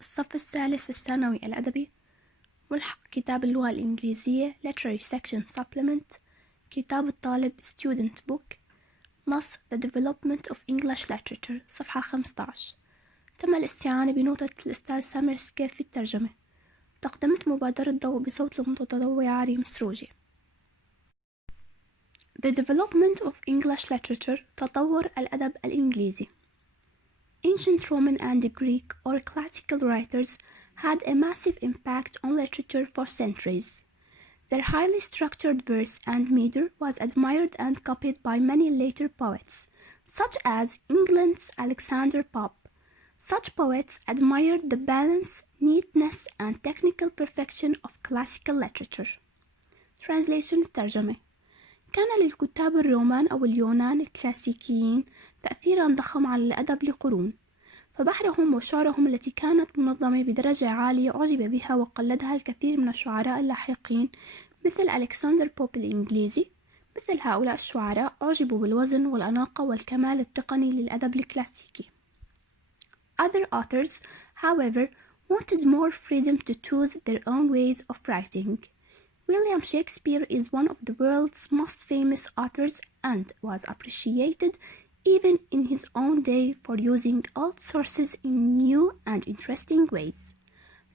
الصف الثالث الثانوي الأدبي، ملحق كتاب اللغة الإنجليزية Literary Section Supplement، كتاب الطالب Student Book، نص The Development of English Literature صفحة 15. تم الاستعانة بنوتة الأستاذ سامر سكيف في الترجمة. تقدمت مبادرة ضوء بصوت المتطوعة ريم سروجي. The Development of English Literature تطور الأدب الإنجليزي. Ancient Roman and Greek or classical writers had a massive impact on literature for centuries. Their highly structured verse and meter was admired and copied by many later poets, such as England's Alexander Pope. Such poets admired the balance, neatness, and technical perfection of classical literature. Translation الترجمة. كان للكتاب الرومان أو اليونان الكلاسيكيين تأثيراً ضخم على الأدب لقرون، فبحرهم وشعرهم التي كانت منظمة بدرجة عالية أعجب بها وقلدها الكثير من الشعراء اللاحقين مثل ألكسندر بوب الإنجليزي. مثل هؤلاء الشعراء أعجبوا بالوزن والأناقة والكمال التقني للأدب الكلاسيكي. Other authors, however, wanted more freedom to choose their own ways of writing. William Shakespeare is one of the world's most famous authors and was appreciated even in his own day for using old sources in new and interesting ways.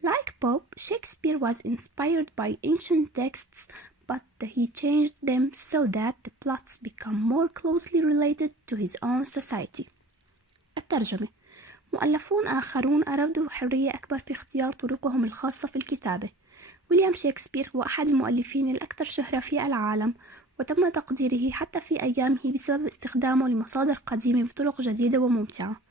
Like Pope, Shakespeare was inspired by ancient texts, but he changed them so that the plots become more closely related to his own society. الترجمة. مؤلفون آخرون أرادوا حرية أكبر في اختيار طرقهم الخاصة في الكتابة. ويليام شكسبير هو أحد المؤلفين الأكثر شهرة في العالم، وتم تقديره حتى في أيامه بسبب استخدامه لمصادر قديمة بطرق جديدة وممتعة.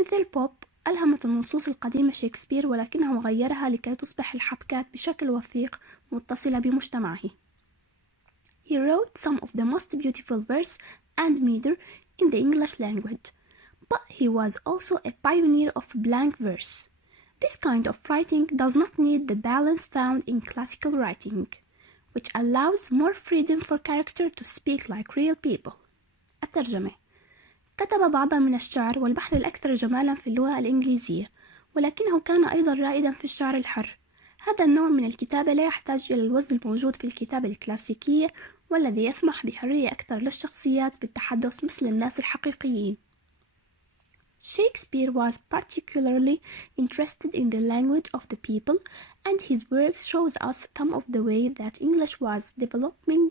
مثل بوب، ألهمت النصوص القديمة شكسبير ولكنه غيرها لكي تصبح الحبكات بشكل وثيق متصلة بمجتمعه. He wrote some of the most beautiful verse and meter in the English language, but he was also a pioneer of blank verse. This kind of writing does not need the balance found in classical writing, which allows more freedom for character to speak like real people. الترجمة. كتب بعضا من الشعر والبحر الأكثر جمالا في اللغة الإنجليزية، ولكنه كان أيضا رائدا في الشعر الحر. هذا النوع من الكتابة لا يحتاج إلى الوزن الموجود في الكتابة الكلاسيكية، والذي يسمح بحرية أكثر للشخصيات بالتحدث مثل الناس الحقيقيين. Shakespeare was particularly interested in the language of the people, and his works shows us some of the way that English was developing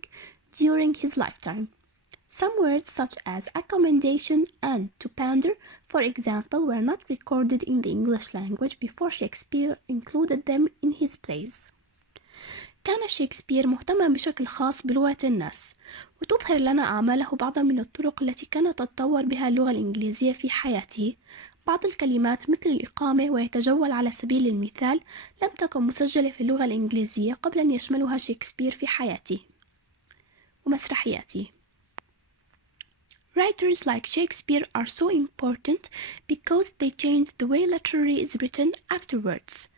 during his lifetime. Some words such as accommodation and to pander, for example, were not recorded in the English language before Shakespeare included them in his plays. كان شكسبير مهتما بشكل خاص بلغة الناس، وتظهر لنا أعماله بعضا من الطرق التي كانت تتطور بها اللغة الإنجليزية في حياته. بعض الكلمات مثل الإقامة ويتجول على سبيل المثال لم تكن مسجلة في اللغة الإنجليزية قبل أن يشملها شكسبير في حياته ومسرحياته. Writers like Shakespeare are so important because they changed the way literature is written afterwards.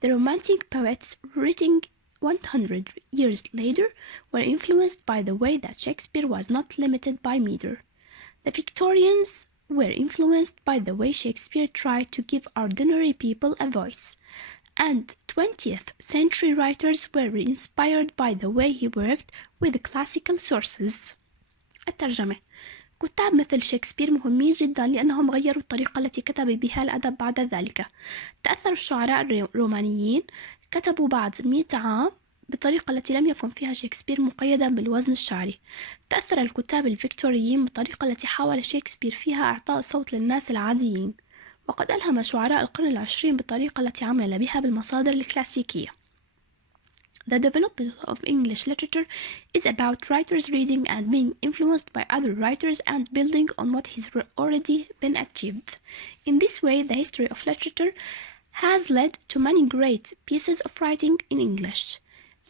The Romantic poets written 100 years later were influenced by the way that Shakespeare was not limited by meter. The Victorians were influenced by the way Shakespeare tried to give ordinary people a voice. And 20th century writers were inspired by the way he worked with classical sources. الترجمة. كتاب مثل شكسبير مهمين جدا لأنهم غيروا الطريقة التي كتب بها الأدب بعد ذلك. تأثر الشعراء الرومانيين كتبوا بعد 100 عام بالطريقة التي لم يكن فيها شكسبير مقيدا بالوزن الشعري. تأثر الكتاب الفيكتوريين بالطريقة التي حاول شكسبير فيها إعطاء صوت للناس العاديين. وقد ألهم شعراء القرن العشرين بالطريقة التي عمل بها بالمصادر الكلاسيكية. The development of English literature is about writers reading and being influenced by other writers and building on what has already been achieved. In this way, the history of literature has led to many great pieces of writing in English,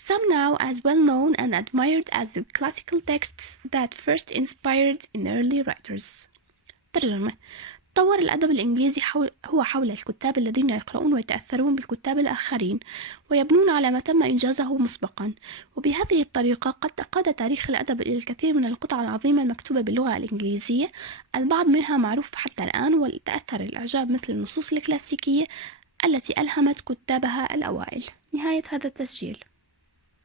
some now as well known and admired as the classical texts that first inspired in early writers. ترجمة. تطور الأدب الإنجليزي هو حول الكتاب الذين يقرؤون ويتأثرون بالكتاب الآخرين ويبنون على ما تم إنجازه مسبقا، وبهذه الطريقة قد قاد تاريخ الأدب إلى الكثير من القطع العظيمة المكتوبة باللغة الإنجليزية، البعض منها معروف حتى الآن، وتأثر الإعجاب مثل النصوص الكلاسيكية التي ألهمت كتابها الأوائل. نهاية هذا التسجيل.